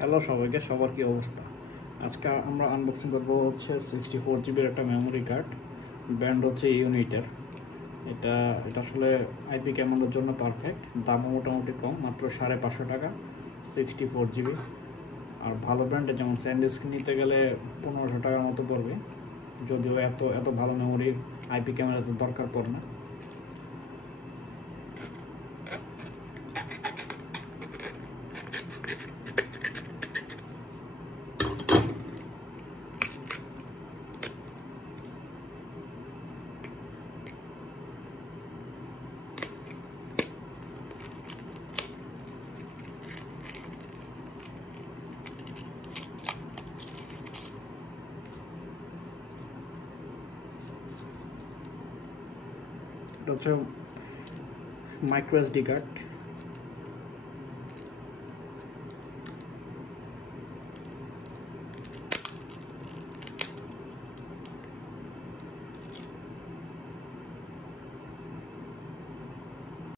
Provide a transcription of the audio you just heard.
Hello সবাইকে, সবার কি অবস্থা? আজকে আমরা আনবক্সিং করবো হচ্ছে 64 জিবির একটা মেমোরি কার্ড। ব্র্যান্ড হচ্ছে ইউনিটের। এটা এটা আসলে আইপি ক্যামেরার জন্য পারফেক্ট। দামও মোটামুটি কম, মাত্র 550 টাকা 64 জিবি। আর ভালো ব্র্যান্ডে যেমন স্যান্ডিস্ক নিতে গেলে 1500 টাকার মতো পড়বে, যদিও এত এত ভালো মেমোরি আইপি ক্যামেরাতে দরকার পড়ে না। এটা হচ্ছে মাইক্রো এসডি কার্ড।